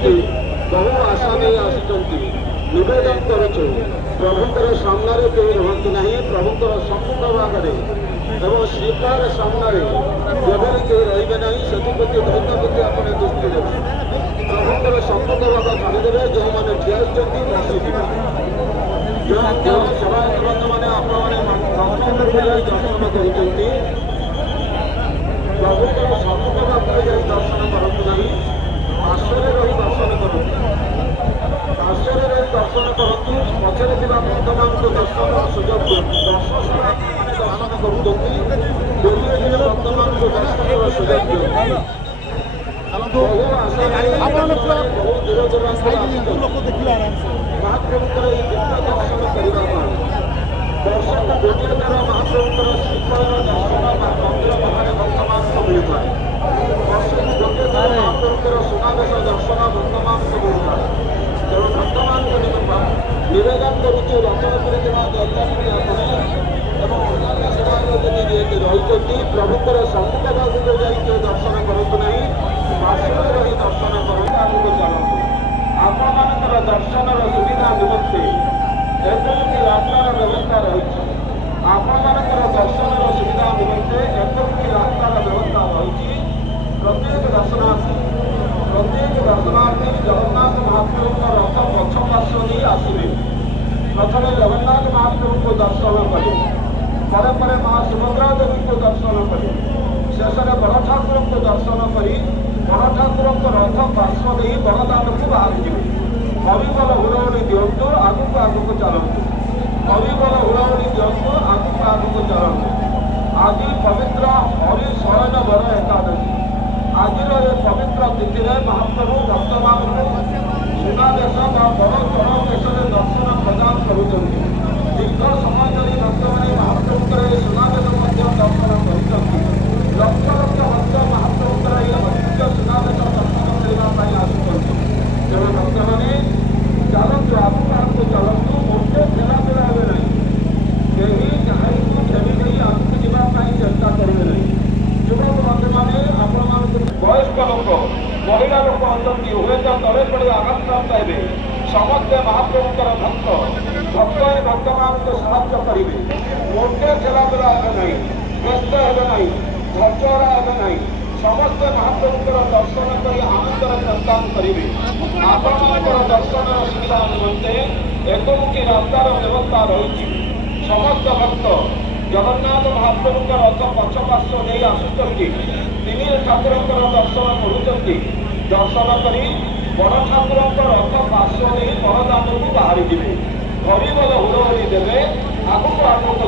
आसुच्च बहु आशा नहीं आसुच्च निवेदन करुचु प्रभुंर सामने कहीं रुहतु ना प्रभुंर सम्मुख भागरे एवं श्रीफल सामने जब कहीं रे ना से धन्य प्रति आप दृष्टि देवे प्रभुंर सम्मुख भाग छाड़देवे जो मैंने ठिया बसुवे जो सभासद मैंने दर्शन कर प्रभुंर सम्मुख भाग दर्शन करतु ना आश्रय रही दर्शन करूँ आश्रय रही दर्शन करतु पचर वर्तमान को दर्शन सुजोग दर्शन करुँच वर्तमान को दर्शन सुजोग बहु आशा बहु दूर दूरांत महाप्रभुंर ये दिव्य दर्शन करने वर्ष को गोटे थर महाप्रभुंर श्रीफल दर्शन मंदिर बाहर वर्तमान को मिलता है वर्ष को गोटे थर महाप्रभुंर सुनावेश दर्शन वर्तमान को मिलता है तेणु वर्तमान को निवेदन करुचु रतनपुरी दत्तात्रेय अन्य सेवायत रही प्रभुंर सम्मुख भाग को जाइए दर्शन करूँ ना आश्रय रही दर्शन करूँ आगे चलते आपणकर दर्शन सुविधा निमंते एक रास्तार व्यवस्था रही आपणकर दर्शन सुविधा निमंते एक रास्तार व्यवस्था रही प्रत्येक दर्शनार्थी जगन्नाथ महाप्रभु रथ पक्ष पार्श्व नहीं आसवे प्रथम जगन्नाथ महाप्रभु को दर्शन कले पर माँ सुभद्रा देवी को दर्शन कले शेष में बड़ ठाकुर को दर्शन कर बड़ ठाकुर रथ पार्श्व नहीं बड़दान को बाहर जाए हरिबल हुड़हुड़ी दिंतु आगक आगक चलतु हरिबल हुड़हुड़ी दिंतु आगक आगक चलतु आज पवित्र हरि शयन बर एकादशी आज पवित्र तिथि में महाप्रभु भक्तमान सुनावेश बड़ चरण देश दर्शन प्रदान करुँच दीर्घ समय धरी भक्त मैंने महाप्रभुंर सुनावेश दर्शन कर लक्ष लक्ष भक्त महाप्रभुंर ये अद्भुत सुनावेश दर्शन करने आसुच्च तेणु भक्त मैंने चलतु आगू चलतु मोटे ठेला पेला हे ना कहीं जहाँ को ठेली नहीं आगू जावाई चेष्टा करेंगे नहीं युवक बंधु मैंने आपण वयस्क लोक महिला लोक अच्छा हुए तो तले पड़े आघातप्राप्त हे समस्ते महाप्रभुंर भक्त भक्त मान को साहाय्य करेंगे मोटे ठेला पेला हे ना व्यस्त हे ना झरझरा हे ना समस्ते महाप्रभुंर दर्शन कर आनंदर प्रस्थान करेंगे आपणकर दर्शन सुविधा निमंते एकमुखी रास्तार व्यवस्था रही समस्त भक्त जगन्नाथ महाप्रभुंर रथ पक्ष पार्श्व नहीं आसुच्च तीन ठाकुर दर्शन करुँच दर्शन कर बड़ ठाकुर रथ पार्श्व नहीं बड़दान को बाहरी जाए हरिबल हुड़हुड़ी देवे आगक आगक